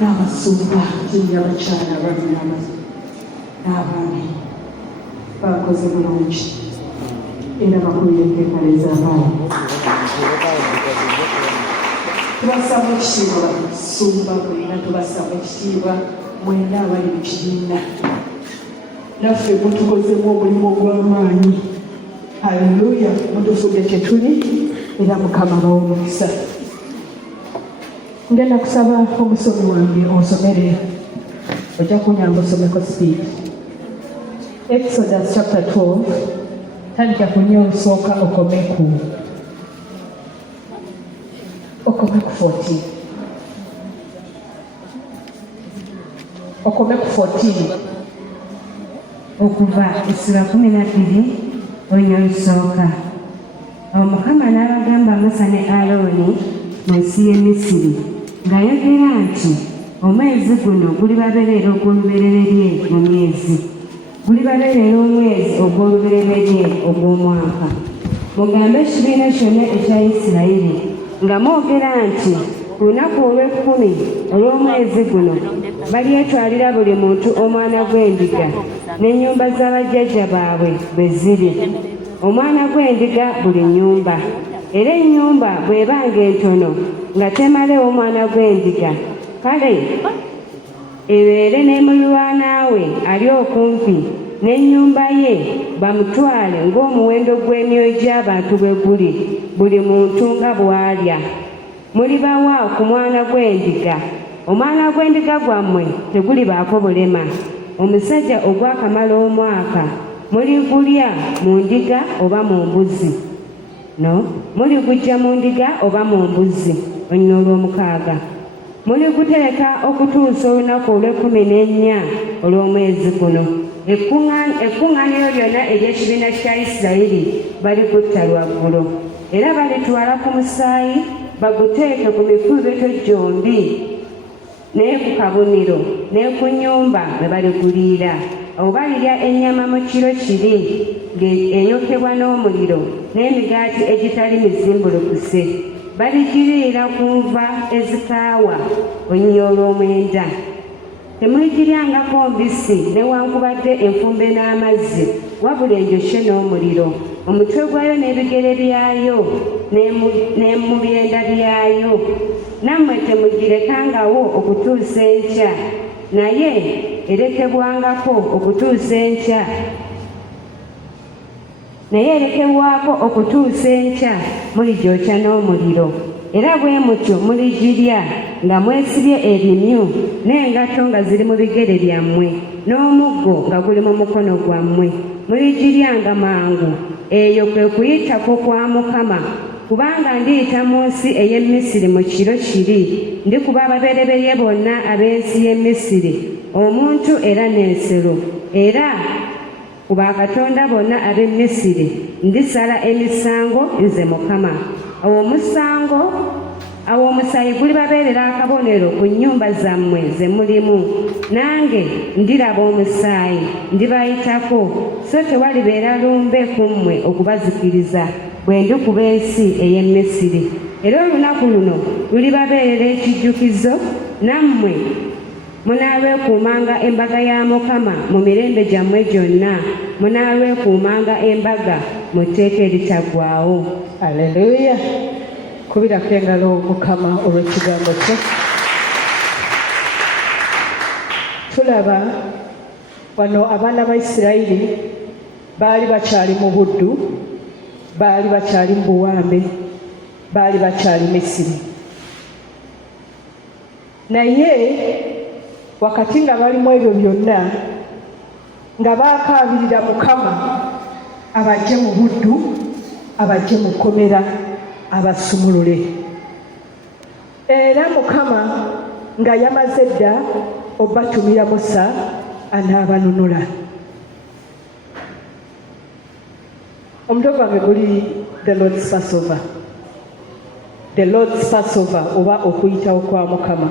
n'abasumba y'abakyala n'abaami bakoze bulungi era bakulira empekale z'abaana. Tubasaba ekitiibwa basumba bwena, tubasaba ekitiibwa mwena abali mu kibiina, naffe mutukozemu omulimu ogw'amaanyi. Haleluya, mutufudde kye tuli era Mukama bawe omukisa. Ngenda kusaba omusomi wange onsomere, ojja kunyamba osomeko speed. Exodus chapter 12 tandika ku nnyo olusooka okome ku 14. Okome ku 14 okuva essula 12 olunya olusooka. Awo Mukama n'abagamba Musa ne Alooni mu nsi y'e Misiri ng'ayogera nti, omwezi guno gulibabeerera ogw'olubereberye mu myezi, gulibabeerera omwezi ogw'olubereberye ogw'omwaka. Mugambe ekibiina kyonna ekya Isirayiri nga mwogera nti, ku lunaku olw'ekkumi olw'omwezi guno balyetwalira buli muntu omwana gw'endiga n'ennyumba z'abajjajja baabwe bwe ziri, omwana gw'endiga buli nnyumba. Era ennyumba bw'ebanga entono nga temalewo omwana gw'endiga, kale ebeere ne muliraanwa ali okumpi n'ennyumba ye, bamutwale ng'omuwendo gw'emyoyo gy'abantu bwe guli, buli muntu nga bw'alya. Mulibawa ku mwana gw'endiga. Omwana gw'endiga gwammwe tegulibaako bulema. Omusajja ogwakamala omwaka muligulya mu ndiga oba mu mbuzi. Muligujja mu ndiga oba mu mbuzi olunaku olw'omukaaga. Muligutereka okutuusa olunaku olw'14 olw'omwezi guno. Ekkuŋŋaaniro lyonna ery'ekibiina kya Isirayiri baligutta lwaggulo, era balitwala ku musaayi baguteeke ku mikuubeto gyombi ne ku kabonero ne ku nnyumba mwe baliguliira. Awo balirya ennyama mu kiro kiri ng'eyokebwa n'omuliro n'emigaati egitali mizimbulukuse. Baligiriira ku nva ezikaawa olunya olw'omwenda. Temuligiryangako mbisi newankubadde enfumbe n'amazzi, wabula enjokye n'omuliro. Omutwe gwayo n'ebigere byayo ne mu byenda byayo. Nammwe temugirekangawo okutuusa enkya, naye erekebwangako okutuusa enkya. Muligyokya n'omuliro. Era bwe mutyo muligirya nga mwesibye ebimyu n'engatto nga ziri mu bigere byammwe n'omuggo nga guli mu mukono gwammwe. Muligiryanga mangu. Eyo kwe kuyitako kwa Mukama, kubanga ndiyita mu nsi ey'e Misiri mu kiro kiri. Ndikuba ababereberye bonna ab'ensi y'e Misiri omuntu era n'ensolo, era ku bakatonda bonna ab'e Misiri ndisala emisango nze Mukama. Awo omusaayi gulibabeerera akabonero ku nnyumba zammwe ze mulimu. Nange ndiraba omusaayi ndibayitako, so tewalibeera lumbe ku mmwe okubazikiriza bwe ndikuba ensi ey'e Misiri. Era olunaku luno lulibabeerera ekijjukizo, nammwe munaalwekuumanga embaga ya Mukama mu mirembe gyammwe gyonna. Munaalwekuumanga embaga mu tteeka eritaggwaawo. Haleluya. Kubirako engalo Mukama olw'ekigambo kye. Tulaba wano abaana ba Isirayiri baali bakyali mu buddu, baali bakyali mu buwambe, baali bakyali Misiri. Naye wakati nga balimu ebyo byonna, nga baakaabirira Mukama abajje mu buddu, abajje mu kkomera, abasumulule. Era Mukama nga yamaze dda obatumira Musa anaabanunula. Omutwe gwange guli the Lord's Passover. The Lord's Passover oba okuyitawo kwa Mukama.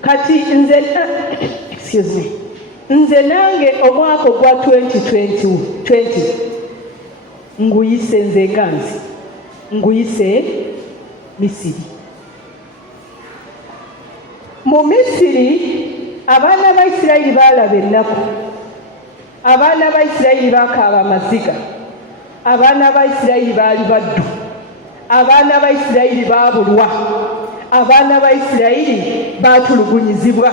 Kati nze nange omwaka ogwa 2020 nguyise nze nganzi, nguyise Misiri. mu Misiri abaana ba Isirayiri baalaba ennaku, abaana ba Isirayiri baakaaba amaziga, abaana ba Isirayiri baali baddu, abaana ba Isirayiri baabulwa, abaana ba Isirayiri baatulugunyizibwa,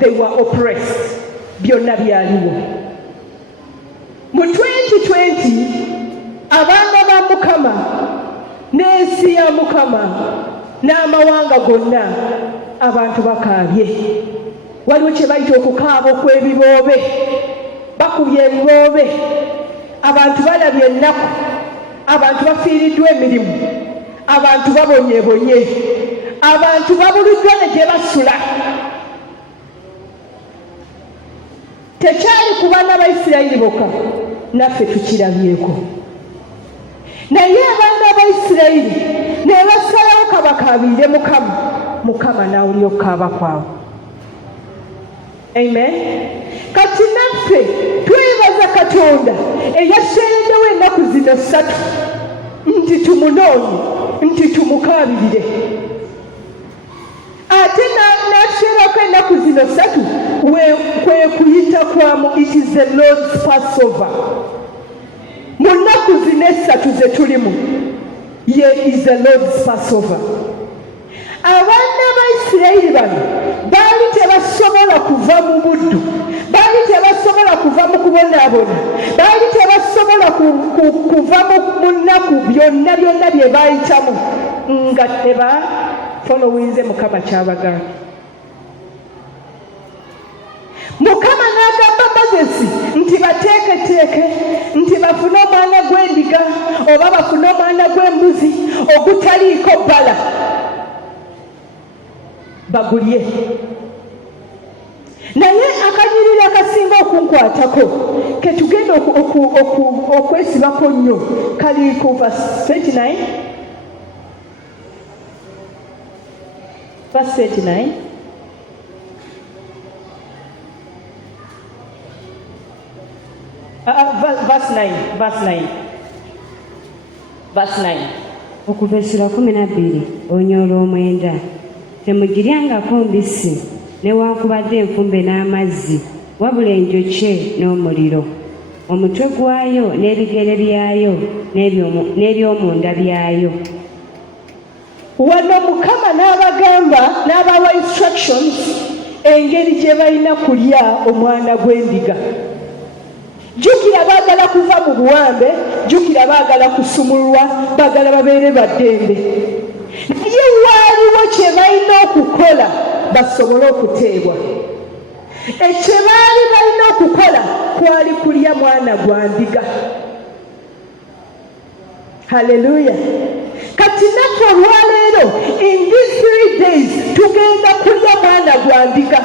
they were oppressed. Byonna byaliwo. Mu 2020 abaana ba Mukama n'ensi ya Mukama n'amawanga gonna abantu bakaabye. Waliwo kye bayita okukaaba okw'ebiboobe, bakubye ebiboobe, abantu balabye ennaku, abantu bafiiriddwa emirimu, abantu babonyeebonye, abantu babuluddwa ne gye basula. Tekyali ku baana ba Isirayiri bokka, naffe tukirabyeko. Naye abaana ba Isirayiri ne basalawo kabakaabirire Mukama, Mukama n'awulira okukaaba kwabwe. Amen. Kati naffe twebaza Katonda eyasseereddewo ennaku zino 3 nti tumunoonye, nti tumukaabirire. Ate n'aseerako ennaku zino 3 kwe kuyita kwamu, it is the Lord's Passover. Mu nnaku zino 3 ze tulimu, ye is the Lord's Passover. Abaana ba Isirayiri bano baali tebasobola kuva mu buddu, baali tebasobola kuva mu kubonaabona, baali tebasobola kuva mu nnaku byonna byonna bye baayitamu nga teba followinze Mukama kyabagamba. Mukama n'agamba Mozesi nti bateeketeeke, nti bafune omwana gw'endiga oba bafune omwana gw'embuzi ogutaliiko bbala, bagulye. Naye akanyiriri akasinga okunkwatako ke tugenda okwesibako nnyo kali ku verse 39. Verse 39. Verse 9. Verse 9. Okuva essula 12 Onyola omwenda. Temugiryangako mbisi newankubadde enfumbe n'amazzi, wabula enjokye n'omuliro. Omutwe gwayo n'ebigere byayo n'ebyomunda byayo. Wano Mukama n'abagamba n'abawa instructions engeri gye balina kulya omwana gw'endiga. Jjukira baagala kuva mu buwambe, jjukira baagala kusumulwa, baagala babeere baddembe. Naye waaliwo kye balina okukola basobole okuteebwa. Ekye baali balina okukola kwali kulya mwana gwa ndiga. Haleluya. Kati naffe olwaleero in these 3 days tugenda kulya mwana gwa ndiga.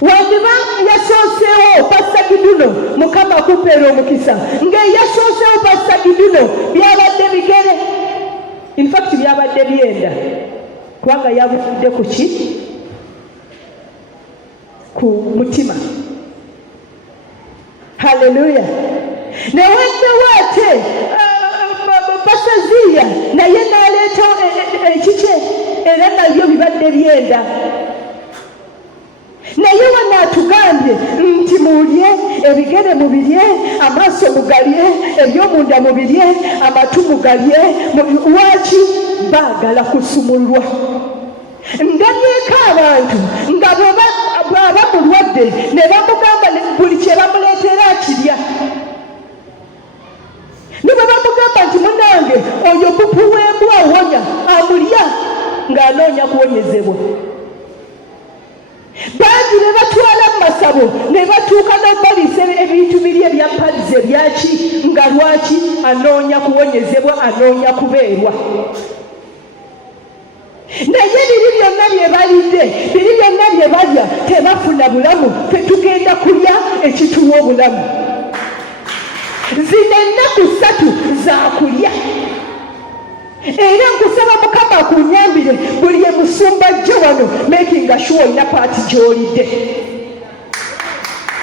Wandiba yasooseewo Pastor Giduno, Mukama akupeera omukisa, ng'eyasooseewo Pastor Giduno byabadde bigere. In fact byabadde byenda, kubanga yabudde ku ki? Ku mutima. Haleluya. Newaddewo ate Basaziya naye n'aleeta ekike era nabyo bibadde byenda. Naye wano atugambye nti mulye, ebigere mubirye, amaaso mugalye, ebyomunda mubirye, amatu mugalye. Lwaki? Baagala kusumulwa. Ndabyeko abantu nga bw'aba mulwadde ne bamugamba buli kye bamuleetera akirya. Ne bwe bamugamba nti munange oyo pupu w'embwa awonya, amulya ng'anoonya kuwonyezebwa. Bangi ne batwala mu masabo ne batuuka n'obaliisa ebintu biri ebya palizi ebyaki, nga lwaki? Anoonya kuwonyezebwa, anoonya kubeerwa. Naye biri byonna bye balidde, biri byonna bye balya, tebafuna bulamu. Tetugenda kulya ekituwa obulamu. Zino ennaku 3 za kulya. Era nkusaba Mukama akunyambire buli emusumba jjo wano making sure olina paati gy'olidde.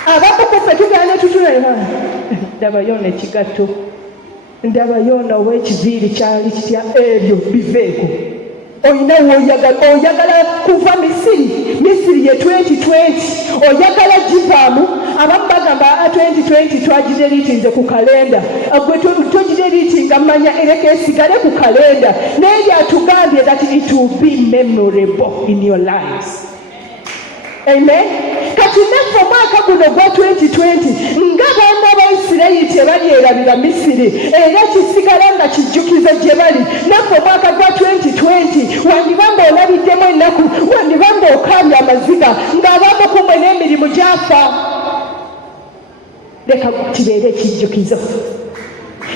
Abamu ku ffe tugaana tutulaba ndabayo n'ekigatto, ndabayo n'ow'ekiviiri kyali kitya, ebyo biveeko. Oyina woyagala kuva Misiri ye 2020 oyagala givaamu abamu bagamba 2020 twagideliitinze ku kalenda gwe togideliitinga mmanya ereka esigale ku kalenda naye yatugambye that it will be memorable in your lives. Amen. Kati naffe omwaka guno gwa 2020 nga baana ba Isirayiri tebalyerabira Misiri era kisigala nga kijjukizo gye bali, naffe omwaka gwa 2020 wandiba ng'olabiddemu ennaku, wandiba ng'okaabya amaziga ng'abamu kumwe n'emirimu gyafa. Leka kibeere ekijjukizo.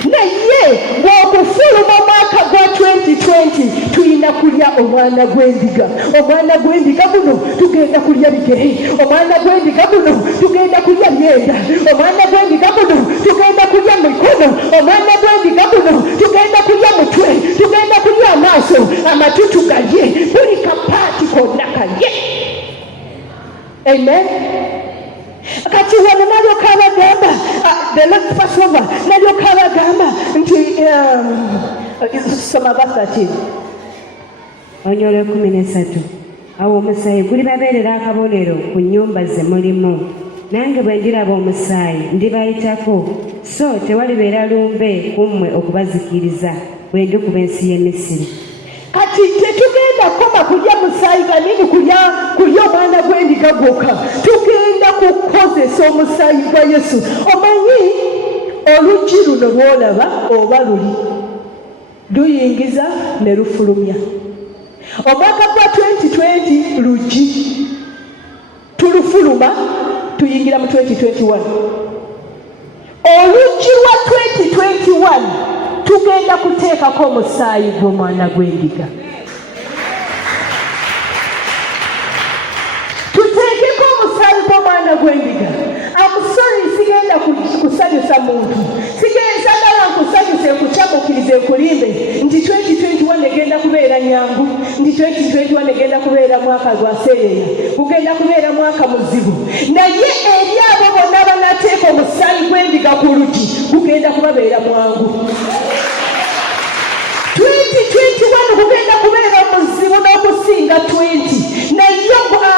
Naye bw'okufuluma omwaka gwa 2020 tulina kulya omwana gw'endiga. Omwana gw'endiga guno tugenda kulya bigere, omwana gw'endiga guno tugenda kulya myenda, omwana gw'endiga guno tugenda kulya mikono, omwana gw'endiga guno tugenda kulya mutwe, tugenda kulya amaaso, amatu tugalye, buli kapaati konna kalye. Amen. Kati wano nalyoka abagamba the Lord's Passover nalyoka abagamba nti soma basati Onyolo 13 awo omusaayi guli babeerera akabonero ku nnyumba ze mulimu, nange bwe ndiraba omusaayi ndibayitako, so tewalibeera lumbe ku mmwe okubazikiriza bwe ndikuba ensi y'e Misiri. Kati tetugenda koma kulya musaayi ganini kulya omwana gw'endiga gwokka, tugenda kukozesa omusaayi gwa Yesu. Omanyi oluggi luno lwolaba oba luli luyingiza ne lufulumya. Omwaka gwa 2020 luggi tulufuluma tuyingira mu 2021. Oluggi lwa 2021 tugenda kuteekako omusaayi gw'omwana gw'endiga. Tuteekeko omusaayi gw'omwana gw'endiga. Amusori sigenda kusanyusa muntu, sigenda nkusanyusa ekukyamukiriza ekulimbe nti 2021 egenda kubeera nyangu, nti 2021 egenda kubeera mwaka gwa seereya, gugenda kubeera mwaka muzibu. Naye eri abo bonna abanateeka omusaayi gw'endiga ku luggi gugenda kubabeera mwangu. 2021 kugenda kubeera muzibu n'okusinga 20. Naye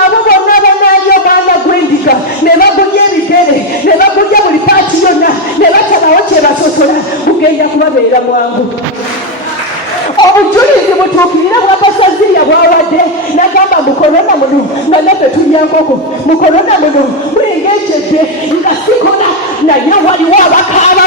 abo bonna abanaalya omwana gw'endiga ne bagulya ebigere ne bagulya buli paati yonna ne batabawo kye basosola gugenda kubabeera mwangu. Obujulizi butuukirira bwa Pasazirya bwawadde n'agamba mu korona muno nga naffe tulya nkoko, mu korona muno mulengejjedde nga sikola, naye waliwo abakaaba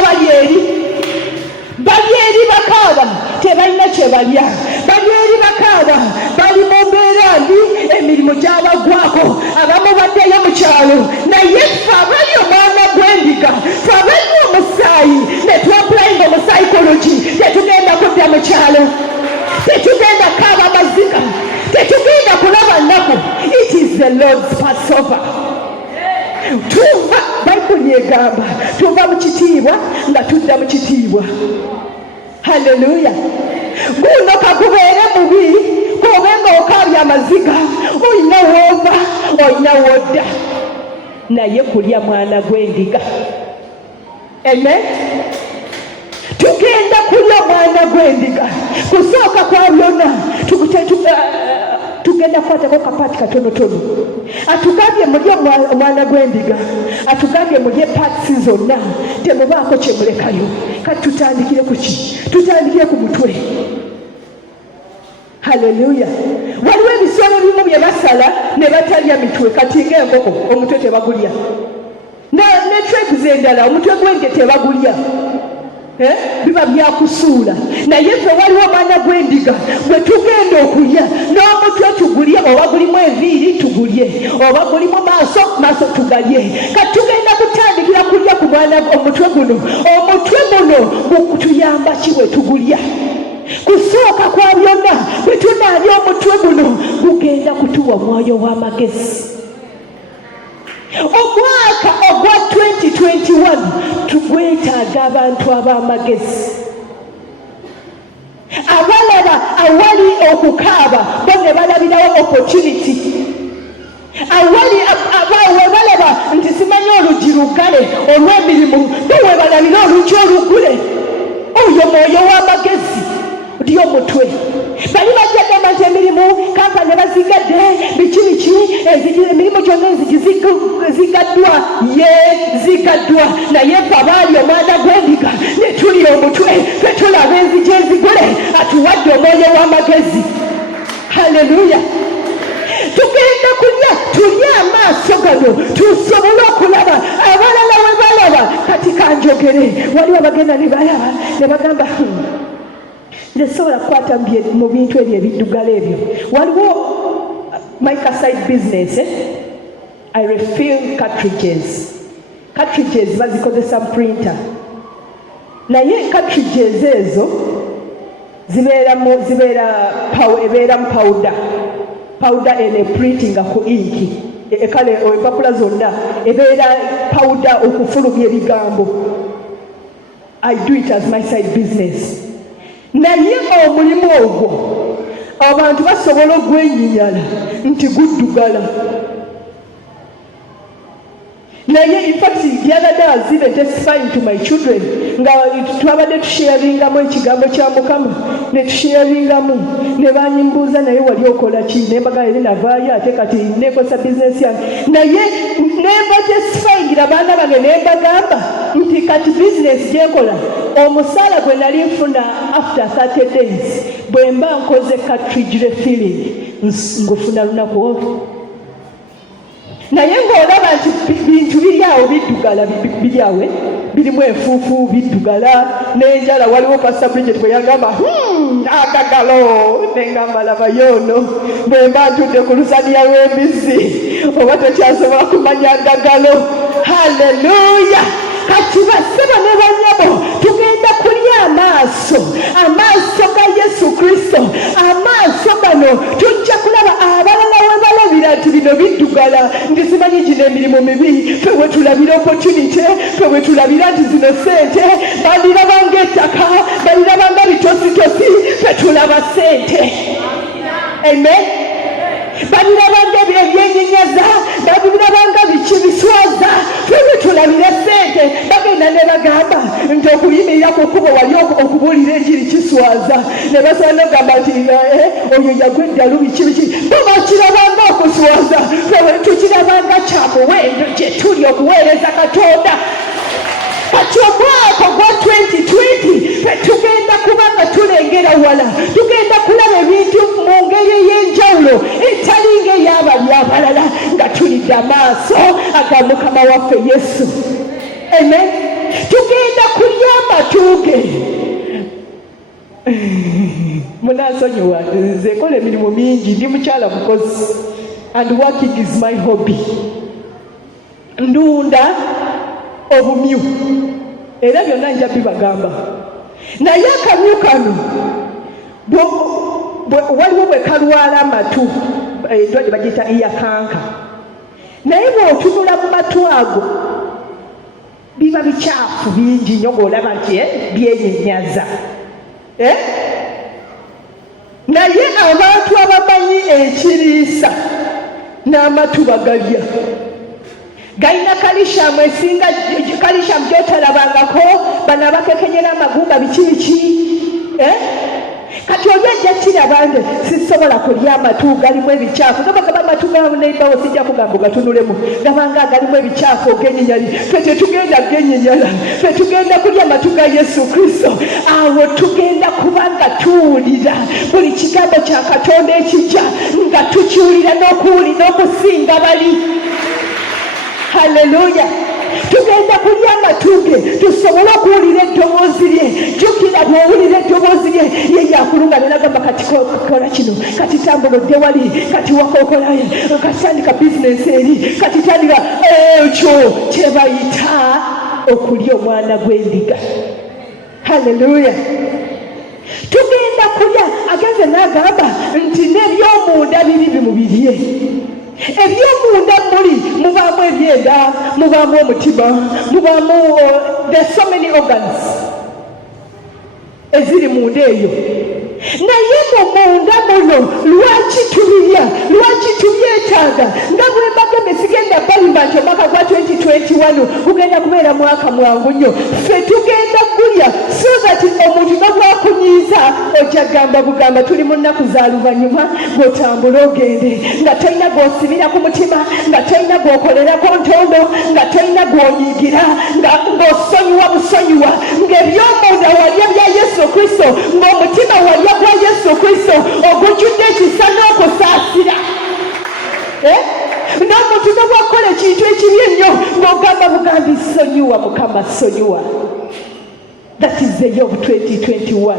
bali eri bakaaba tebalina kye balya, bali eri bakaaba bali mu mbeera mbi, emirimu gyabagwako, abamu baddeyo mu kyalo. Naye ffe abali omwana gw'endiga, ffe abali omusaayi ne twapulayinga omusaayi ku luggi, tetugenda kudda mu kyalo, tetugenda kaaba maziga, tetugenda kulaba nnaku. It is the Lord's Passover. Tuva Bayibuli egamba tuva mu kitiibwa nga tudda mu kitiibwa. Haleluya. Guno kagubeere mubi, kubenga okaabya amaziga, olina woova, olina wodda, naye kulya mwana gw'endiga. Amen. Tugenda kulya mwana gw'endiga. Kusooka kwa byonna tugenda kukwatako kapaati katonotono. Atugambye mulye omwana gw'endiga, atugambye mulye paatisi zonna, temubaako kye mulekayo. Kati tutandikire ku ki? Tutandikire ku mutwe. Haleluya. Waliwo ebisolo bimu bye basala ne batalya mitwe, kati ng'enkoko omutwe tebagulya, n'etreku endala omutwe gw'enge tebagulya. Biba byakusuula. Naye ffe waliwo omwana gw'endiga bwe tugenda okulya n'omutwe tugulye, oba gulimu enviiri tugulye, oba gulimu maaso tugalye. Kati tugenda kutandikira kulya ku mwana omutwe guno. Omutwe guno tuyamba ki bwe tugulya? Kusooka kwa byonna bwe tunaalya omutwe guno gugenda kutuwa omwoyo w'amagezi. Omwaka ogwa 2021 tugwetaaga abantu ab'amagezi, abalaba awali okukaaba bo ne balabirawo opportunity, awali we balaba nti simanyi oluggi luggale olw'emirimu, bo we balabira oluggi oluggule. Oyo mwoyo w'amagezi ndi omutwe. Bali bajja gamba nti emirimu kampani bazigadde biki emirimu gyonna enzigi zigaddwa zigaddwa naye ffe abaali omwana gw'endiga ne tuli omutwe ffe tulaba enzigi ezigule atuwadde omwoyo w'amagezi. Haleluya. Tugenda tulye amaaso gano tusobole okulaba abalala we balaba. Kati kanjogere waliwo abagenda ne balaba ne bagamba nze sobola kukwata mu bintu ebyo ebiddugala ebyo. Waliwo Micah side business, I refill cartridges bazikozesa mu printer naye cartridges ezo zibeera mu powder ene printing ku ink kale empapula zonna ebeera powder okufulumya ebigambo. I do it as my side business. Naye omulimu ogwo abantu basobola ogwenyinyala nti guddugala. Naye in fact the other day I was even testifying to my children nga twabadde tusharingamu ekigambo kya Mukama ne tusharingamu ne banyimbuuza naye wali okola ki ne mbaga eri navaayo ate kati nekosa business yange naye nemba testifyingira baana bange ne mbagamba nti kati business gyenkola omusaala gwe nali nfuna after 30 days bwe mba nkoze cartridge refilling ngufuna lunaku olwo. Naye ng'olaba nti bintu biri awo biddugala biri awe birimu enfuufu biddugala n'enjala. Waliwo Pastor Bridget bwe yagamba agagalo nengamba laba yoono bwe mba ntudde ku lusaniya lw'embizzi oba tokyasobola kumanya agagalo. Haleluya. Kati bassebo ne banyabo tugenda kulya amaaso ga Yesu Kristo. Amaaso gano tujja kulaba abalala we balabira nti bino biddugala ndisimanyi gino emirimu mibi ffe we tulabira opportunity ffe we tulabira nti zino ssente balirabanga ettaka balirabanga bitositosi ffe tulaba ssente. Amen. Balirabanga ebyenyenyaza balirabanga biki biswaza ffe tulabira ssente. Bagenda ne bagamba nti okuyimirira ku kkubo wali okubuulira ekiri kiswaza ne basobola nogamba nti oyo yagwa eddalu biki bo bakirabanga okuswaza ffe tukirabanga kya muwendo gye tuli okuweereza Katonda. Kati omwaka gwa 2020 tugenda kubanga tulengera wala tugenda kulaba ebintu mu ngeri ey'enjawulo etali ng'ey'abali abalala nga tulidde amaaso aga Mukama waffe Yesu. Amen. Tugenda kulya amatuuge. Munansonyiwa nze nkola emirimu mingi ndi mukyala mukozi and working is my hobby. Ndunda obumyu era byonna nja bibagamba naye akamyu kano waliwo bwe kalwala amatu endwadde bagiyita iyakanka naye bw'otunula mu matu ago biba bikyafu bingi nnyo ng'olaba nti byenyenyaza. Naye abantu abamanyi ekiriisa n'amatu bagalya galina kalishamu esinga kalishamu gyotalabangako bano abakekenyera amagumba biki kati ojja kiraba nti sisobola kulya amatu galimu ebikyafu gabagaba amatu gamu neibawo sijja kugamba gatunulemu gabanga galimu ebikyafu ogenyinyali ffe tetugenda genyinyala ffe tugenda kulya amatu ga Yesu Kristo. Awo tugenda kubanga tuwulira buli kigambo kya Katonda ekijja nga tukiwulira n'okuwulira okusinga bali. Haleluya. Tugenda kulya amatuge tusobole okuwulira eddoboozi lye. Jjukira bw'owulira eddoboozi lye ye yakulungamya n'agamba kati kola kino kati tambula odde wali kati wakokolayo kati tandika bizinensi eri kati tandika ekyo kye bayita okulya omwana gw'endiga. Haleluya. Tugenda kulya agenze n'agamba nti n'ebyomunda biri bimubirye. Ebyomunda muli mubaamu ebyenda mubaamu omutima mubaamu there's so many organs eziri munda eyo naye munda muno lwaki tubirya lwaki tubyetaaga nga bwe mbagamba sigenda bayimba nti omwaka gwa 2021 gugenda kubeera mwaka mwangu nnyo ffe tugenda kulya so that omuntu nobwakunyiiza ojja gamba bugamba tuli mu nnaku za luvannyuma ng'otambula ogende nga tolina gw'osibira ku mutima nga tolina gw'okolerako ntondo nga tolina gw'onyiigira ng'osonyiwa busonyiwa ng'ebyomunda walya bya yesu kristo ng'omutima walya gwa yesu kristo ogujjudde ekisa n'okusaasira n'omuntu nobwakola ekintu ekibi ennyo ng'ogamba bugambi sonyiwa mukama sonyiwa. That is the year of 2021.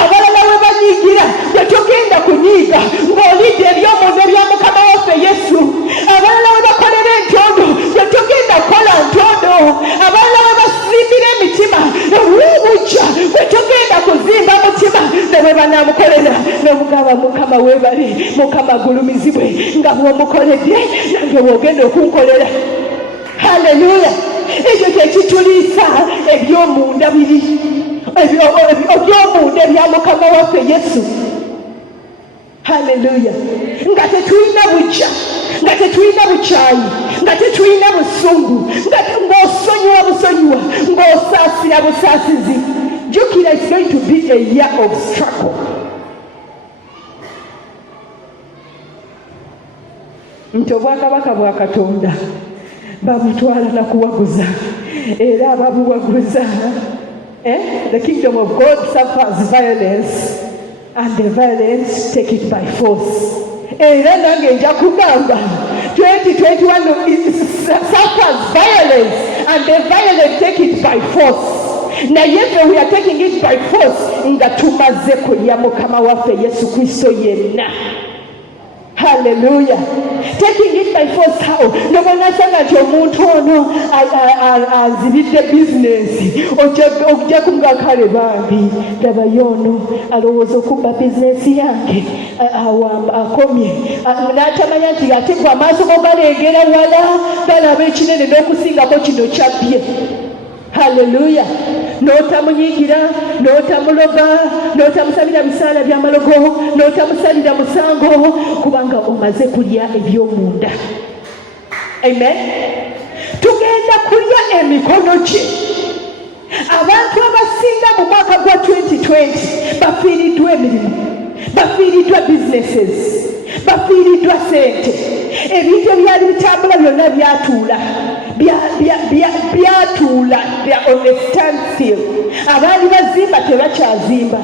Abalala we banyiigira bwe togenda kunyiiga ng'olidde ebyomunda ebya mukama waffe yesu. Abalala we bakolera entondo bwe togenda kukola ntondo. Abalala we basimbira emitima ewuubujja bwe togenda kuzimba mutima ne bwe banaamukolera n'omugamba mukama weebale mukama agulumizibwe nga bw'omukoledde nange bw'ogenda okunkolera. Haleluya! Ekyo kyekituliisa ebyomunda biri ebyomunda ebya mukama waffe yesu. Haleluya! Nga tetulina bujja nga tetulina bukyayi nga tetulina busungu ng'osonyiwa busonyiwa ng'osaasira busaasizi. Jjukira it's going to be a year of struggle. Nti obwakabaka bwa Katonda babutwala na kuwaguza era ababuwaguza the kingdom of God suffers violence and the violence take it by force. Era nange nja kugamba 2021 suffers violence and the violence take it by force. Naye ffe we are taking it by force nga tumaze kulya mukama waffe yesu kristo yenna. Hallelujah. Taking it by force how? Nobonasanga nti omuntu ono azibidde bizinensi ojja kumga kale bambi laba yono alowooza okubba bizinensi yange akomye n'atamanya nti ate gwe amaaso go galengera wala galaba ekinene n'okusingako kino kyabbye. Haleluya. N'otamunyiigira n'otamuloga n'otamusabira bisaala by'amalogo n'otamusalira musango kubanga omaze kulya ebyomunda. Amen. Tugenda kulya emikono gye. Abantu abasinga mu mwaka gwa 2020 bafiiriddwa emirimu bafiiriddwa businesses bafiiriddwa sente ebintu ebyali bitambula byonna byatuula byatuula on a standstill. Abaali bazimba tebakyazimba,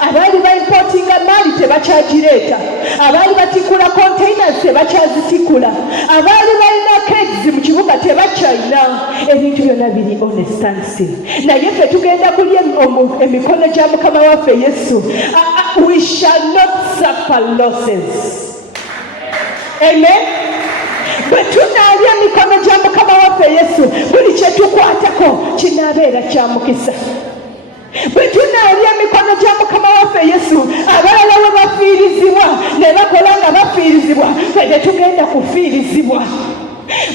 abaali baimportinga maali tebakyagireeta, abaali batikula containers tebakyazitikula, abaali balina kegs mu kibuga tebakyalina. Ebintu byonna biri on a standstill. Naye ffe tugenda kulya emikono gya mukama waffe yesu. We shall not suffer losses. Amen. Bwe tunaalya emikono gya mukama waffe yesu buli kye tukwatako kinaabeera kya mukisa. Bwe tunaalya emikono gya mukama waffe yesu abalala we bafiirizibwa ne bakola nga bafiirizibwa ffe tetugenda kufiirizibwa.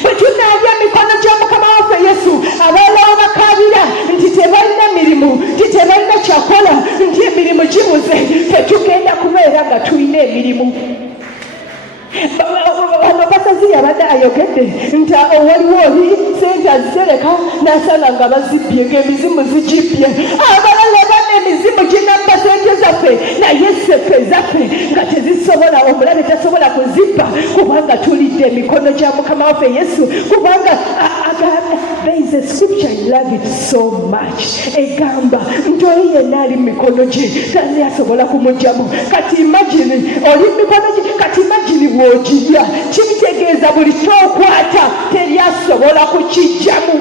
Bwe tunaalya emikono gya mukama waffe yesu abalala we bakaabira nti tebalina mirimu nti tebalina kyakola nti emirimu gibuze ffe tugenda kubeera nga tulina emirimu. Basazi abadde ayogedde nti waliwo oli sente azitereka n'asanga nga bazibbye ng'emizimu zigibbye. Abalala bana emizimu ginabba sente zaffe naye seffe zaffe nga tezisobola omulabe tasobola kuzibba kubanga tulidde emikono gya mukama waffe yesu. Kubanga there is a scripture I love it so much egamba nti oli yenna ali mu mikono gye tani asobola kumugyamu. Kati imagine oli mu mikono gye kati imagine bw'ogirya kibitegeeza buli kyokwata teryasobola kukijjamu.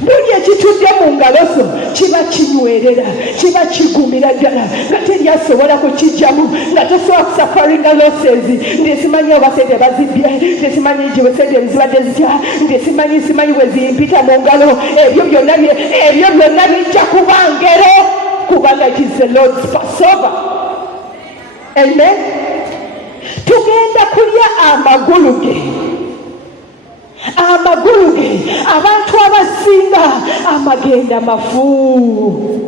Buli ekitudde mu ngalo zo kiba kinywerera kiba kigumira ddala nga teryasobola kukijjamu nga tosobola kusafaringa losses. Ndesimanyi oba sente bazibbye, ndesimanyi gye sente zibadde zitya, ndesimanyi bwe zimpita mu ngalo. Ebyo byonna bijja kuba ngero kubanga it is the Lord's Passover. Amen. Tugenda kulya amagulu ge. Amagulu ge abantu abasinga amagenda mafu.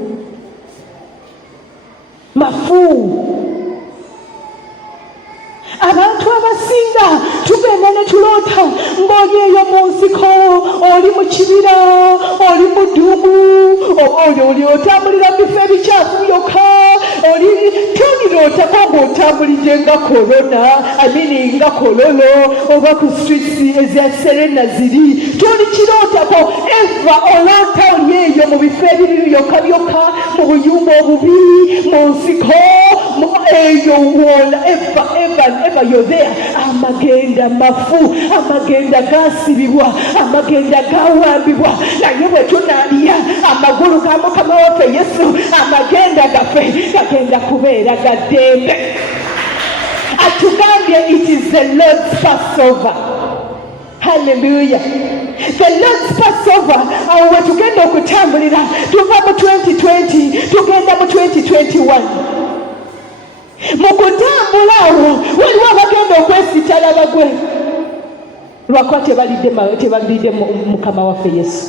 abantu abasinga tugenda ne tuloota ng'oli eyo mu nsiko, oli mu kibira, oli mu dduumu, oli otambulira mu bifo ebikyafu byokka, tolirootako ng'otambulidde nga korona, nga kololo oba ku streets eza Serena ziri, tolikirootako. Eva oloota oli eyo mu bifo ebibi byokka byokka, mu buyumba obubi, mu nsiko, eyo woola. Eva you're there. Amagenda mafu, amagenda gasibibwa, amagenda gawambibwa, naye bwe tunaalya amagulu ga Mukama waffe Yesu, amagenda gaffe gagenda kubeera ga ddembe. Atugambye it is the Lord's Passover. Hallelujah. The Lord's Passover, awo we tugenda okutambulira tuva mu 2020 tugenda mu 2021. Mu kutambula awo waliwo abagenda okwesitala bagwe lwakuba tebalidde Mukama waffe Yesu.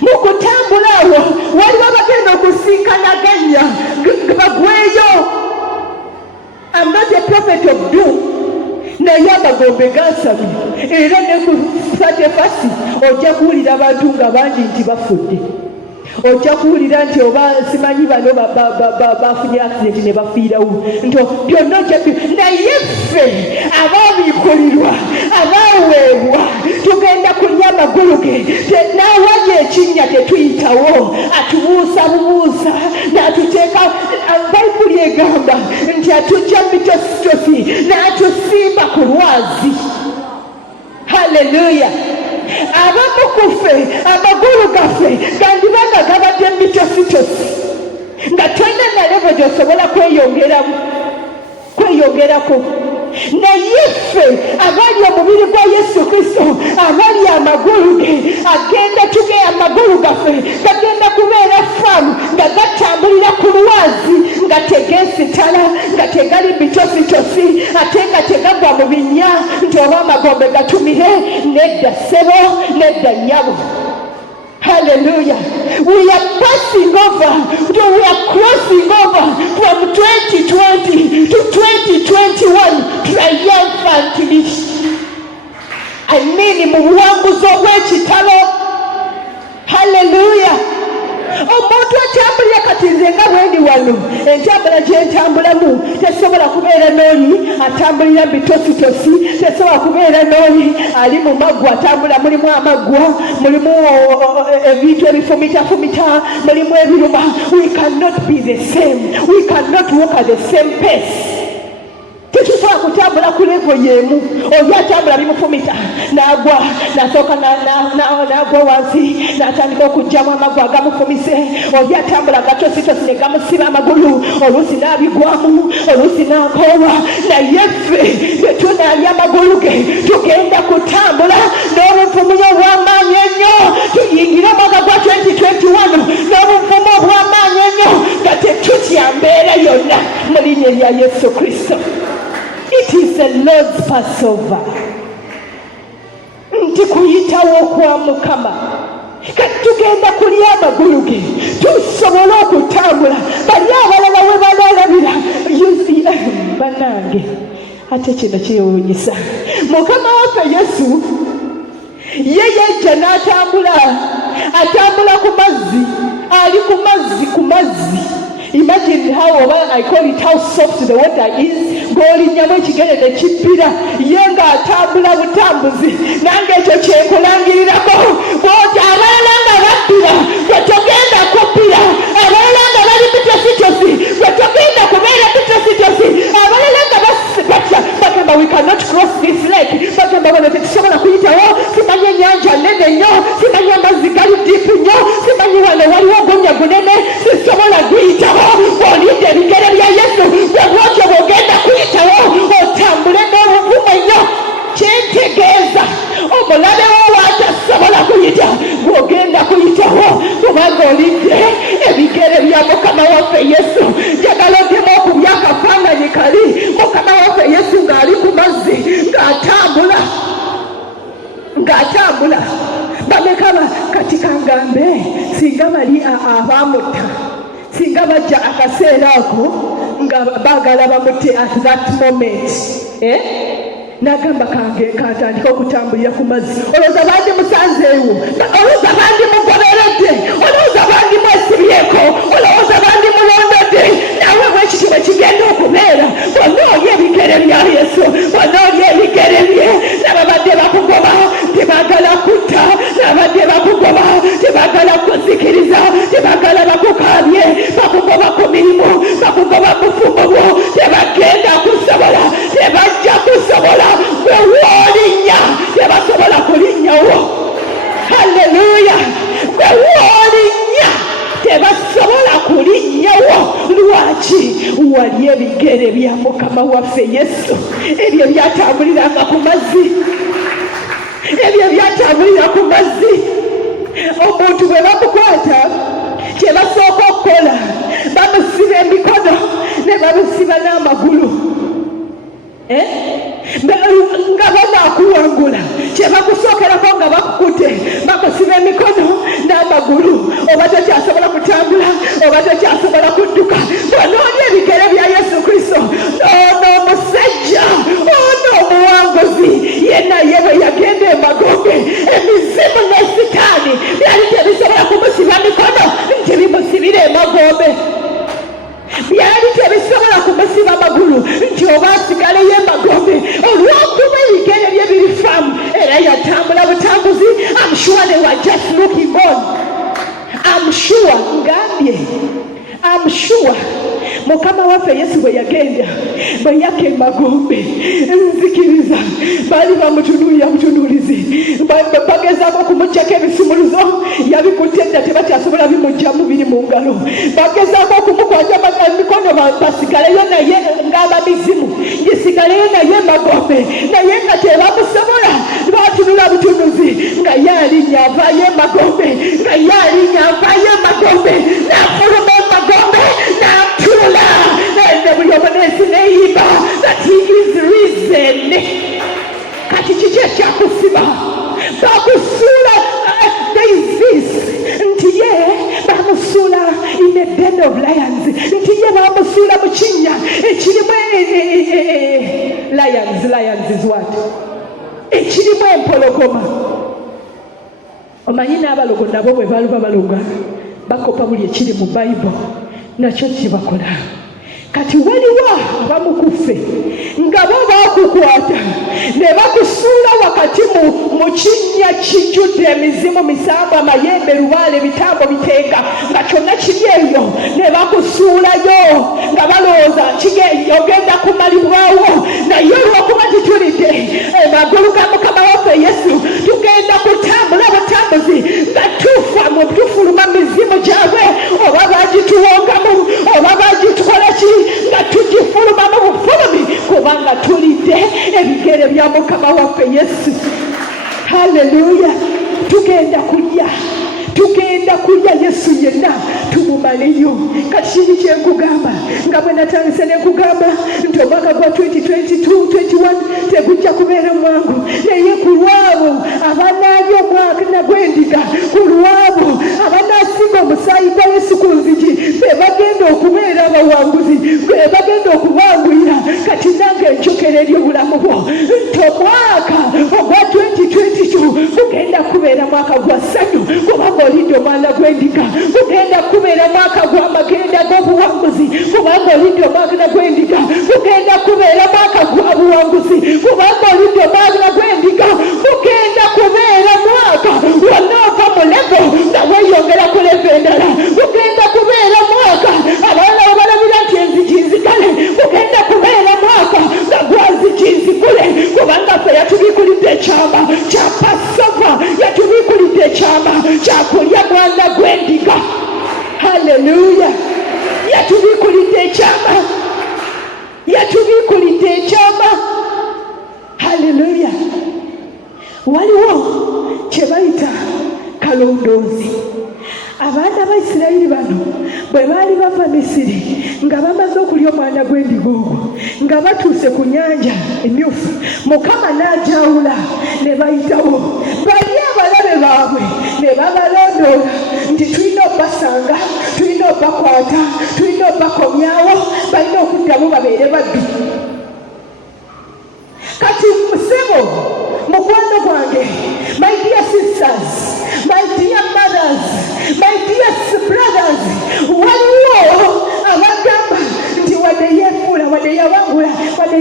Mu kutambula awo waliwo abagenda okusinkanaganya bagweyo. I'm not a prophet of doom. Naye amagombe gansabye era ne ku Fatefasi ojja kuwulira abantu nga bangi nti bafudde. Ojja kuwulira nti oba simanyi bano bafunye accident ne bafiirawo. Nto byonna ojja naye ffe abaabiikulirwa abaaweebwa tugenda kulya amagulu ge n'awali ekinnya tetuyitawo atubuusa bubuusa n'atuteeka. Bayibuli egamba nti atujja mitositosi n'atusimba ku lwazi. Haleluya. Abamu ku ffe amagulu gaffe gandibanga gabadde mitositosi nga tolina na levo gy'osobola kweyongerako. Naye ffe abali omubiri gwa Yesu Kristo abali amagulu ge amagulu gaffe gagenda kubeera faamu nga gatambulira ku lwazi nga tegeesitala nga tegali mitositosi ate nga tegagwa mu binnya nti oba amagombe gatumire nedda ssebo nedda nnyabo. Hallelujah. We are passing over, we are crossing over from 2020 to 2021 triumphantly. I mean, mu buwanguzi obw'ekitalo. Hallelujah. Omuntu atambulira kati nze nga bwendi wano entambula gye ntambulamu tesobola kubeera n'oli atambulira bitositosi, tesobola kubeera n'oli ali mu maggwa atambula, mulimu amaggwa, mulimu ebintu ebifumita, mulimu ebiruma. We cannot be the same. We cannot walk at the same pace. Tetusobola kutambula ku levo y'emu. Oli atambula bimufumita n'agwa, n'asooka n'agwa wansi n'atandika okugyamu amaggwa agamufumise. Oli atambula gatositosi ne gamusiba amagulu, oluusi n'abigwamu, oluusi n'akoowa. Naye ffe bwe tunaalya amagulu ge tugenda kutambula n'obuvumu obw'amaanyi ennyo. Tuyingire omwaka gwa 2021 n'obuvumu obw'amaanyi ennyo nga tetutya mbeera yonna mu linnya lya Yesu Kristo. It is the Lord's Passover. Nti kuyitawo kwa Mukama. Kati tugenda kulya amagulu ge tusobole okutambula. Bali abalala we balaalabira bannange ate kino kyewuunyisa. Mukama waffe Yesu ye yajja n'atambula ku mazzi, ali ku mazzi. Imagine how I call it how soft the water is. Ng'olinnyamu ekigere ne kibbira ye ng'atambula butambuzi. Nange ekyo kyenkulangirirako bw'oti abalala nga babbira gwe togenda kubbira, abalala nga bali mitositosi gwe togenda kubeera mitositosi, abalala nga batya bagamba we cannot cross this lake. Bagamba bano tetusobola kuyitawo, simanyi ennyanja nnene nnyo, simanyi amazzi gali diipu nnyo, simanyi wano waliwo ogunnya gunene, sisobola kuyitawo. Olidde ebigere bya Yesu bwe bwotyo bw'ogenda kuyitawo otambule n'obuvumu ennyo. Kyentegeeza omulabe wo w'atasobola kuyita bw'ogenda kuyitawo kubanga olidde ebigere bya Mukama waffe Yesu. Njagala oddemu okubya akafaananyi kali Mukama waffe Yesu ng'ali ku mazzi ng'atambula. Bamekaba kati kangambe singa bali abaamutta, singa bajja akaseera ako nga baagala bamutte at that moment. n'agamba kantandika okutambulira ku mazzi. Olowooza bandi musanzeewo, olowooza bandi mugoberedde, olowooza bandi mwesibyeko, olowooza bandi mulondodde. Nawe bwekiti bwe kigenda okubeera bw'onoolya ebigere bya Yesu, bw'onoolya ebigere bye. N'ababadde bakugoba tebaagala kutta, n'abadde bakugoba tebaagala kuzikiriza, tebaagala bakukaabye, bakugoba ku mirimu, bakugoba mu bufumo bwo, tebagenda kusobola, tebajja kusobola. Gwe w'olinnya tebasobola kulinnyawo. Haleluya! Gwe w'olinnya tebasobola kulinnyawo. Lwaki? Wali ebigere bya Mukama waffe Yesu, ebyo byatambuliranga ku mazzi, ebyo byatambulira ku mazzi. Omuntu bwe bamukwata kye basooka okukola bamusiba emikono ne bamusiba n'amagulu. Nga banaakuwangula kye bakusookerako nga bakukutte bakusiba emikono n'amagulu. Oba tokyasobola kutambula, oba tokyasobola kudduka, bw'onoolya ebigere bya Yesu Kristo, ono omusajja, ono omuwanguzi. Ye naye bwe yagenda emagombe, emizimu ne sitaani byali tebisobola kumusiba mikono nti bimusibire emagombe, byali tebisobola kumusiba magulu nti oba asigaleyo emagombe. Olw'okuba ebigere bye biri famu era yatambula butambuzi. I'm sure they were just looking on. I'm sure ngambye, I'm sure Mukama waffe Yesu bwe yagenda bwe yaka emagombe, nzikiriza baali bamutunuulira butunuulizi, bagezaako okumugyako ebisumuluzo, yabikutte edda tebakyasobola bimugyamu biri mu ngalo. Bagezaako okumukwata mikono basigaleyo naye ng'abamizimu, gisigaleyo naye emagombe, naye nga tebamusobola. Batunula butunuzi nga yaalinya avaayo emagombe, nga yaalinya avaayo emagombe, n'afuluma emagombe n'atuula. Ne buli omu neeyimba that he is risen. Kati kiki ekyakusiba? Bakusuula, there is this, nti ye bamusuula in a den of lions, nti ye bamusuula mu kinnya ekirimu lions is what? Ekirimu empologoma. Omanyi n'abalogo nabo bwe baluba baloga bakopa buli ekiri mu Bayibuli, nakyo kibakola. Kati waliwo abamu ku ffe nga bo baakukwata ne bakusuula wakati mu kinnya kijjudde emizimu, misambu, amayembe, lubaale, bitambo, biteega, nga kyonna kiri eyo. Ne bakusuulayo nga balowooza ogenda kumalibwawo, naye olw'okuba titulidde emagulu ga Mukama waffe Yesu, tugenda kutambula butambuzi nga tufuluma mizimu gyabwe, oba bagituwongamu oba bagitukola ki, nga tugifuluma mu bufulumi kubanga tulidde ebigere bya Mukama waffe Yesu. Haleluya! Tugenda kulya Yesu yenna tumumaleyo. Kati kiri kyenkugamba nga bwe natandise nenkugamba nti omwaka gwa 2022-21 tegujja kubeera mwangu, naye ku lwabo abanaalya omwaka gw'endiga, ku lwabo abanaasinga omusaayi gwa Yesu ku nzigi, be bagenda okubeera abawanguzi, be bagenda okubanguyira. Kati nange enjokera eri obulamu bwo nti omwaka ogwa 2022 gugenda kubeera mwaka gwa ssanyu kubanga olidde omwana gw'endiga, gugenda kubeera mwaka gw'amagenda g'obuwanguzi kubanga olidde omwana gw'endiga, gugenda kubeera mwaka gwa buwanguzi kubanga olidde omwana gw'endiga, gugenda kubeera mwaka wonova mu levo nga weeyongera ku levo endala, gugenda kubeera mwaka abalala babalabira nti enzigi nzigale, gugenda kubeera mwaka nga gwazigi nzigule kubanga ffe yatubikulidde ekyama kya Passover, yatubikulidde ekyama kyakulya mwana gw'endiga. Haleluya! Yatubikulidde ekyama, yatubikulidde ekyama. Haleluya! Waliwo kye bayita kalondoozi. Abaana ba Isirayiri bano bwe baali bava Misiri nga bamaze okulya omwana gw'endiga ogwo, nga batuuse ku nnyanja emyufu, Mukama n'ajawula ne bayitawo bali abalabe baabwe ne babalondoola nti tulina obbasanga, tulina obbakwata, tulina obbakomyawo, balina okuddamu babeere baddu. mukwano gwange, my dear sisters, my dear mothers, my dear brothers, waliwo abagamba nti wadde yeefuula wadde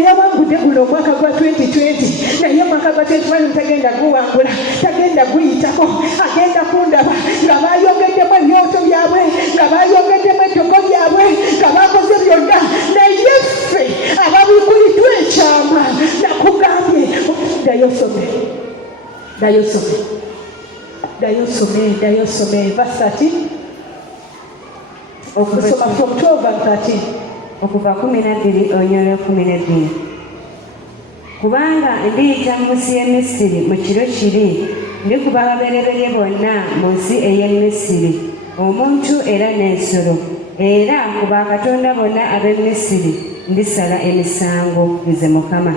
yawangudde guno omwaka gwa 2020 naye omwaka gwa 2021 tagenda guwangula, tagenda guyitako, agenda kundaba nga bayogeddemu ebyoto byabwe, nga bayogeddemu eddoko lyabwe, nga bakoze byonna. Naye ffe ababikuyitwa ekyama nakugambye ddayo some verse 13 okusoma from 12 and 13 okuva 12 onyole 12. Kubanga ndiyita mu nsi y'e Misiri mu kiro kiri, ndikuba ababereberye bonna mu nsi ey'e Misiri, omuntu era n'ensolo, era ku bakatonda bonna ab'e Misiri ndisala emisango, nze Mukama.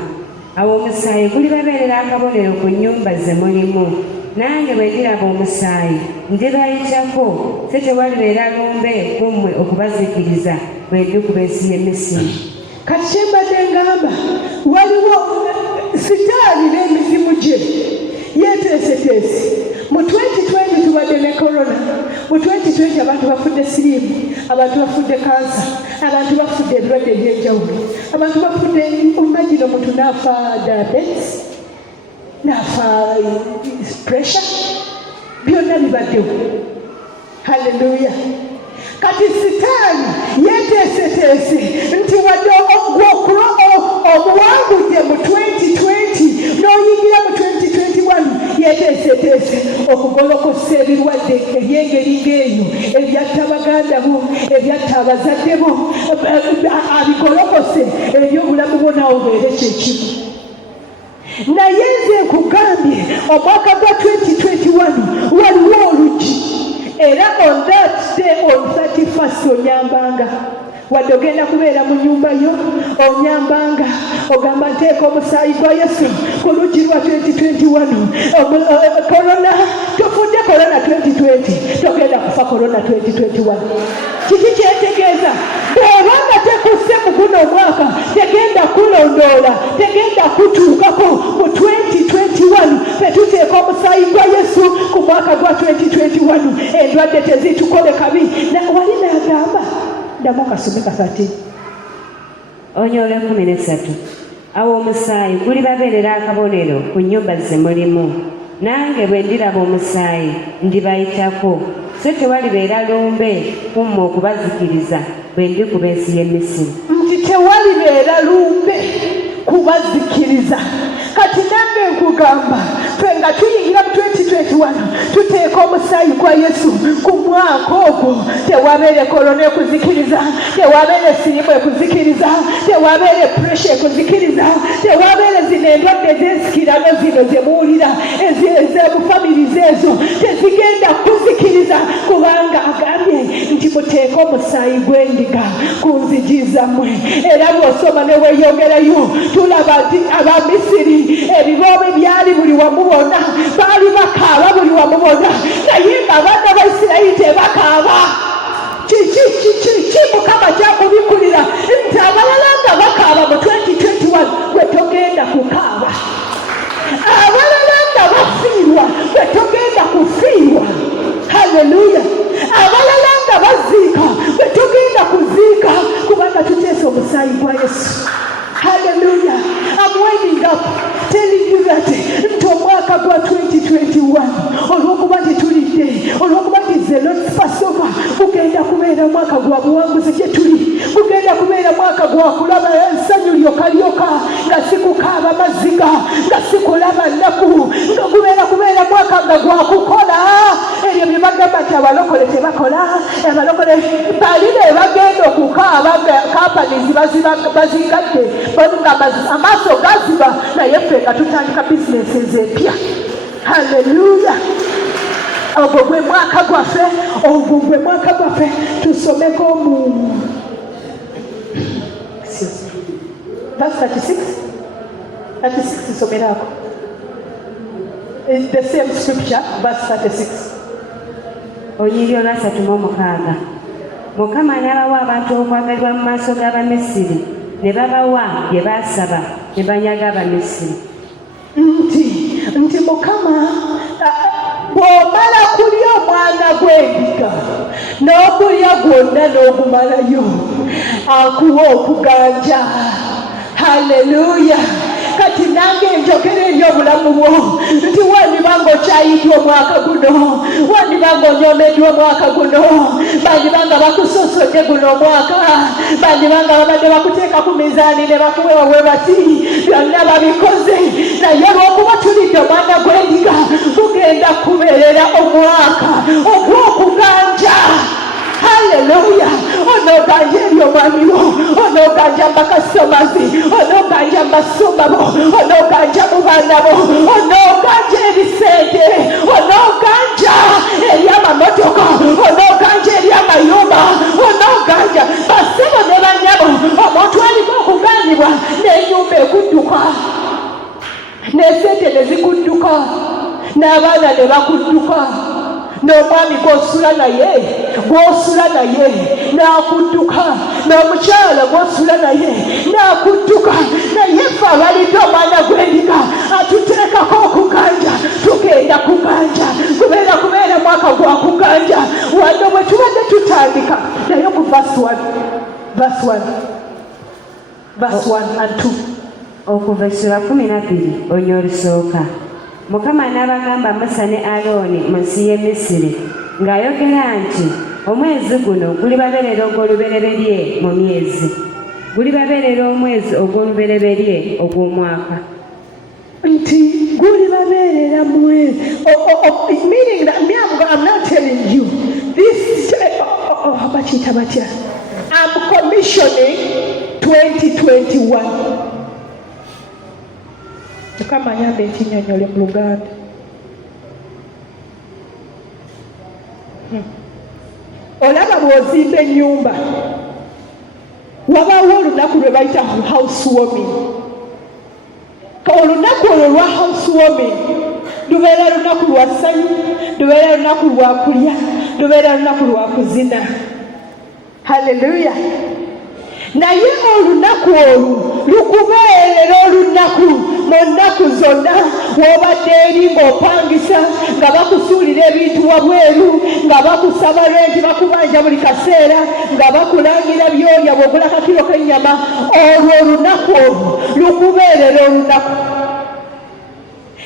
Awo omusaayi gulibabeerera akabonero ku nnyumba ze mulimu. Nange bwe ndiraba omusaayi ndibayitako, so tewalibeera lumbe ku mmwe okubazikiriza bwe ndikuba ensi y'e Misiri. Kati kye mbadde ngamba, waliwo sitaani n'emizimu gye yeeteeseteese. Mu 2020 tubadde ne korona. Mu 2020 abantu bafudde siriimu, abantu bafudde kansa, abantu bafudde ebirwadde eby'enjawulo, abantu bafudde umagino omuntu n'afa diabetes, n'afa pressure, byonna bibaddewo. Haleluya. Kati sitaani yeeteeseteese nti wadde ogw'okuba obuwangudde mu 2020 n'oyingira mu 2021 yeeteeseteese okugolokosa ebirwadde eby'engeri ng'eyo ebyatta baganda bo, ebyatta abazadde bo, abigolokose eby'obulamu bo naawe obeere kyekimu. Naye nze nkugambye omwaka gwa 2021 waliwo olugi. Era on that day on 31st onyambanga, wadde ogenda kubeera mu nyumba yo onyambanga, ogamba nteeka omusaayi gwa Yesu ku luggi lwa 2021. Korona tofudde korona 2020, togenda kufa korona 2021. Kiki kyetegeeza? Bw'obanga tekusse mu guno omwaka tegenda kulondoola, tegenda kutuukako mu 2021. Fetuteeka omusaayi gwa Yesu ku mwaka gwa 2021, endwadde tezitukole kabi. Wali n'agamba ndamu akasome kasati onyole 13. Awo omusaayi gulibabeerera akabonero ku nnyumba ze mulimu. Nange bwe ndiraba omusaayi ndibayitako, so tewalibeera lumbe ku mmwe okubazikiriza bwe ndikuba ensi y'e Misiri. Nti tewalibeera lumbe kubazikiriza. Kati nange nkugamba ffe nga tuyingira mu 2021 tuteeka omusaayi gwa Yesu ku mwaka ogwo. Tewabeere korona ekuzikiriza, tewabeere siriimu ekuzikiriza, tewabeere puresha ekuzikiriza, tewabeere zino endwadde ez'ensikirano zino ze muwulira ez'ebufamiriza ezo tezigenda kuzikiriza, kubanga agambye nti muteeke omusaayi gw'endiga ku nzigi zammwe. Era bw'osoma ne weeyongerayo tulaba nti Abamisiri ebiboobe byali buli wamu bonna, baali bakaaba buli wamu bonna, naye ng'abaana ba Isirayiri tebakaaba. Kiki Mukama kyakubikulira nti abalala nga bakaaba mu 2021 gwe togenda kukaaba, abalala nga bafiirwa gwe togenda kufiirwa. Haleluya. Abalala nga baziika gwe togenda kuziika, kubanga tuteesa omusaayi gwa Yesu. Hallelujah. I'm winding up telling you that nti omwaka gwa 2021 olw'okuba tetulidde, olw'okuba nti the Lord's Passover gugenda kubeera mwaka gwa buwanguzi gye tuli, gugenda kubeera mwaka gwa kulaba essanyu lyokalyoka, nga si kukaaba maziga, nga si kulaba nnaku, nga kubeera mwaka nga gwa kukola ebyo bye bagamba nti abalokole tebakola. Abalokole bali be bagenda okukaaba kampanizi bazigadde nga amaaso gaziba, naye ffe nga tutandika bizinesi ez'empya. Haleluya. Ogwo gwe mwaka gwaffe, tusomeko mu verse 36 tusomeraako the same scripture, verse 36. Onyiri olwa 36. Mukama n'abawa abantu okwagalibwa mu maaso g'Abamisiri, ne babawa bye baasaba, ne banyaga Abamisiri. nti Mukama bw'omala kulya omwana gw'endiga n'ogulya gwonna n'ogumalayo akuwa okuganja. Haleluya. Kati nange njogera eri obulamu bwo nti wandiba ng'okyayitwa omwaka guno, wandiba ng'onyomeddwa omwaka guno, bandiba nga bakusosodde guno omwaka, bandiba nga babadde bakuteeka ku mizaani ne bakuwewa we bati, byonna babikoze, naye olw'okuba tulidde omwana gw'endiga gugenda kubeerera omwaka ogw'okuganja. Haleluya. Onoganja eri omwami wo, onoganja mu bakasomazi, onoganja mu basumba bo, onoganja mu baana bo, onoganja eri sente, onoganja eri amamotoka, onoganja eri amayumba, onoganja basebo ne banyabo. Omuntu alimu okuganibwa n'ennyumba ekudduka, n'esente ne zikudduka, n'abaana ne bakudduka, n'omwami gw'osula naye n'akudduka, n'omukyala gw'osula naye n'akudduka. Naye ffe abalidde omwana gw'endiga atuteekako okuganja, tugenda kuganja, kubeera mwaka gwa kuganja. Wano bwe tubadde tutandika naye ku verse 1 and 2 okuva essula 12 onyo olusooka. Mukama n'abagamba Musa ne Alooni mu nsi y'e Misiri ng'ayogera nti omwezi guno gulibabeerera ogw'olubereberye mu myezi, gulibabeerera omwezi ogw'olubereberye ogw'omwaka. Nti gulibabeerera mwezi, meaning that I'm not telling you this. Bakiyita batya? I'm commissioning 2021. Mukama ayambe ekinnyonnyole mu Luganda. Olaba bw'ozimba ennyumba wabaawo olunaku lwe bayita housewarming. Olunaku olwo lwa housewarming lubeera lunaku lwa ssanyu, lubeera lunaku lwa kulya, lubeera lunaku lwa kuzina. Haleluya. Naye olunaku olwo lukubeerera olunaku mu nnaku zonna w'obadde eri ng'opangisa, nga bakusuulira ebintu wabweru, nga bakusaba lwenti, bakubanja buli kaseera, nga bakulangira byolya bw'ogula kakiro k'ennyama. Olwo olunaku olwo lukubeerera olunaku.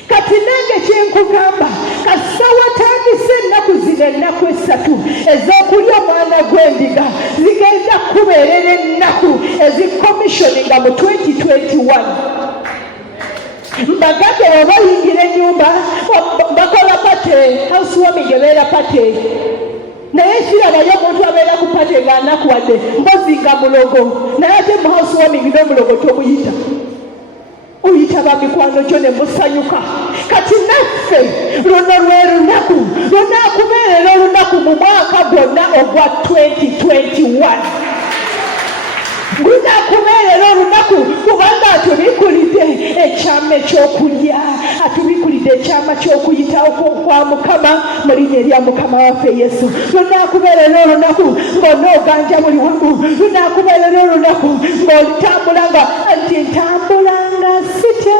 Kati nange kyenkugamba, kasita watandise ennaku zino ennaku 3 ez'okulya omwana gw'endiga zigenda kubeerera ennaku ezikomishoninga mu 2021. Mbagadde obayingira ennyumba bakola pate, housewarming ebeera pate. Naye kiralayo omuntu abeera ku pate ng'anakuwadde mpozi nga mulogo, naye ate mu housewarming n'omulogo tomuyita, uyita bamikwano gyo ne musanyuka. Kati naffe luno lwe lunaku lunaakubeerera olunaku mu mwaka gwonna ogwa 2021. Lunaakubeerera olunaku kubanga atubikulidde ekyama ekyokulya, atubikulidde ekyama ky'okuyitawo kwa Mukama mu linnya erya Mukama waffe Yesu. Lunaakubeerera olunaku ng'onooganja buli wamu, lunaakubeerera olunaku ng'olitambulanga nti ntambulanga sitya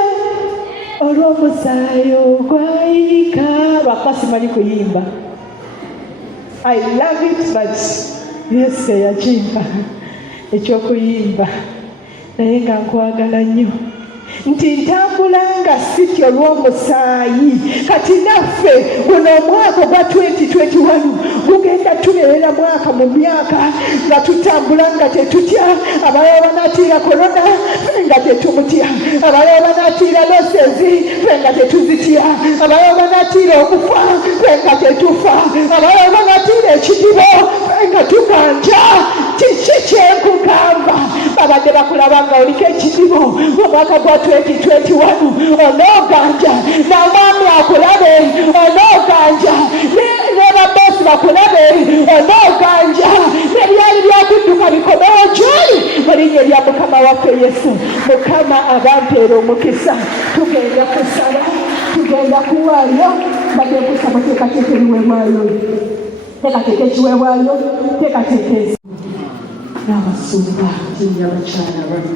olw'omusaayi ogwayika. Lwakwa simanyi kuyimba. I love it, but Yesu yagimba ekyokuyimba, naye nga nkwagala nnyo. Nti ntambulanga sitya olw'omusaayi. Kati naffe guno omwaka ogwa 2021 gugenda tubeerera mwaka mu myaka nga tutambula nga tetutya. Abalala banaatiira korona ffe nga tetumutya, abalala banaatiira losezi ffe nga tetuzitya, abalala banaatiira okufa ffe nga tetufa, abalala banaatiira ekidibo ffe nga tuganja. Kiki kyenkugamba? Babadde bakulaba nga oliko ekidibo omwaka gwa 2021 onooganja, n'omwami akulabe onooganja, ne babosi bakulabe onooganja, n'ebyali byakudduka bikomewo gy'oli mu linnya erya Mukama waffe Yesu. Mukama abampeera omukisa. Tugenda kusaba, tugenda kuwaayo. Badde kusaba teekateeka ebiweebwayo, teekateeka ekiweebwayo, teekateeka n'abasumba, abakyala, abaami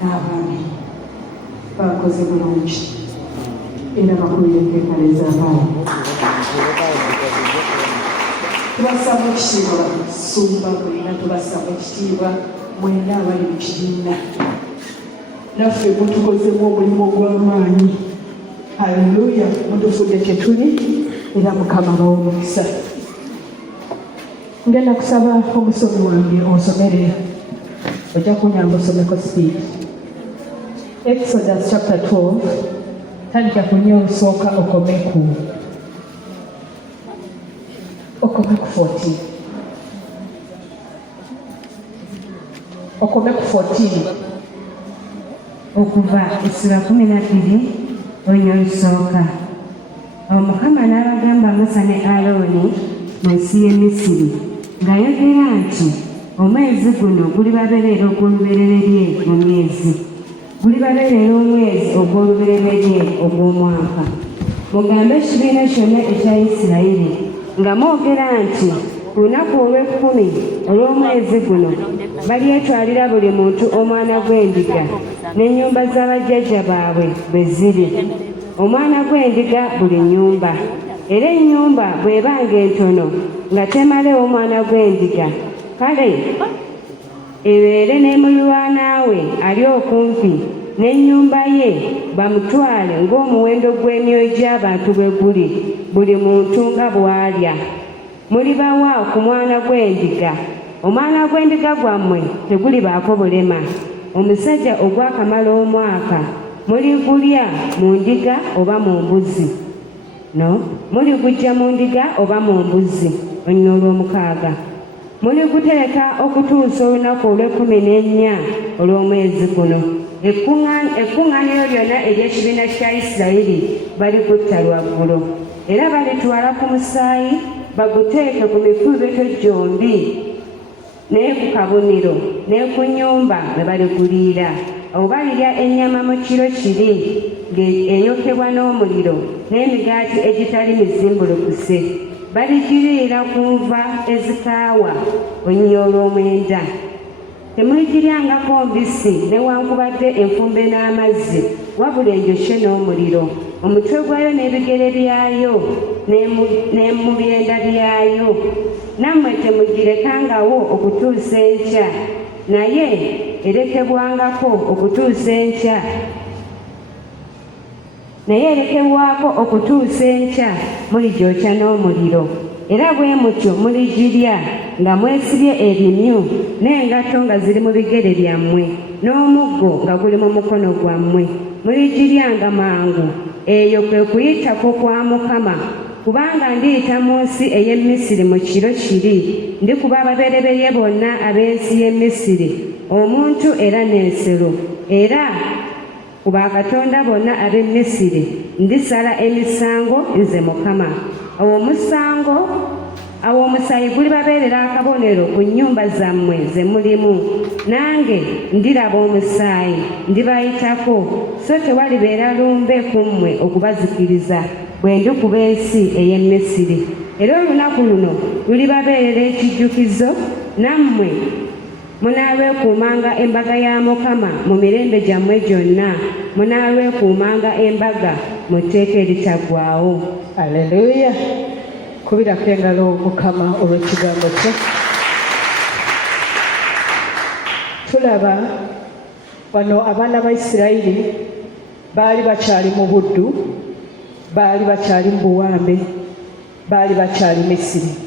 n'abaami. bakoze bulungi era bakulira enteekano ez'abaana. Tubasaba ekitiibwa Sumba Mwena, tubasaba ekitiibwa mwena abali mu kibiina. Naffe mutukozemu omulimu ogw'amaanyi. Haleluya, mutufudde kye tuli era Mukama bawa omukisa. Ngenda kusaba omusomi wange osomere, ojja kunyamba osomeko speed. Exodus chapter 12 tandika ku nnyo olusooka okome ku 14. Okome ku 14. Okuva essula 12 olunya olusooka. Awo Mukama n'abagamba Musa ne Alooni mu nsi y'e Misiri ng'ayogera nti, omwezi guno gulibabeerera ogw'olubereberye mu myezi, gulibabeerera omwezi ogw'olubereberye ogw'omwaka. Mugambe ekibiina kyonna ekya Isirayiri nga mwogera nti, ku lunaku olw'ekkumi olw'omwezi guno balyetwalira buli muntu omwana gw'endiga n'ennyumba z'abajjajja baabwe bwe ziri, omwana gw'endiga buli nnyumba. Era ennyumba bw'ebanga entono nga temalewo omwana gw'endiga, kale ebeere ne muliraanwa ali okumpi n'ennyumba ye, bamutwale ng'omuwendo gw'emyoyo gy'abantu bwe guli, buli muntu nga bw'alya. Mulibawa ku mwana gw'endiga. Omwana gw'endiga gwammwe tegulibaako bulema. Omusajja ogwakamala omwaka muligulya mu ndiga oba mu mbuzi. Muligujja mu ndiga oba mu mbuzi. Olunya olw'omukaaga. Muligutereka okutuusa olunaku olw'14 olw'omwezi guno. Ekkuŋŋaaniro lyonna ery'ekibiina kya Isirayiri balikutta lwaggulo, era balitwala ku musaayi baguteeke ku mikuubeto gyombi ne ku kabonero ne ku nnyumba mwe baliguliira. Awo balirya ennyama mu kiro kiri ng'eyokebwa n'omuliro n'emigaati egitali mizimbulukuse. Baligiriira ku nva ezikaawa. Olunya olw'omwenda. Temuligiryangako mbisi newankubadde enfumbe n'amazzi, wabula enjoshe n'omuliro. Omutwe gwayo n'ebigere byayo ne mu byenda byayo. Nammwe temugirekangawo okutuusa enkya, naye erekebwangako okutuusa enkya. Muligyokya n'omuliro. Era bwe mutyo muligirya nga mwesibye ebimyu n'engato nga ziri mu bigere byammwe n'omuggo nga guli mu mukono gwammwe. Muligiryanga mangu. Eyo kwe kuyitako kwa Mukama, kubanga ndiyita mu nsi ey'e Misiri mu kiro kiri. Ndikuba ababereberye bonna ab'ensi y'e Misiri omuntu era n'ensolo. Era ku bakatonda bonna ab'e Misiri ndisala emisango, nze Mukama. Awo omusaayi gulibabeerera akabonero ku nnyumba zammwe ze mulimu. Nange ndiraba omusaayi, ndibayitako, so tewalibeera lumbe ku mmwe okubazikiriza bwe ndikuba ensi ey'e Misiri. Era olunaku luno lulibabeerera ekijjukizo, nammwe munaalwekuumanga embaga ya Mukama mu mirembe gyammwe gyonna. Munaalwekuumanga embaga mu tteeka eritaggwaawo. Haleluya. Kubirako engalo Mukama olw'ekigambo kye. Tulaba wano abaana ba Isirayiri baali bakyali mu buddu, baali bakyali mu buwambe, baali bakyali Misiri.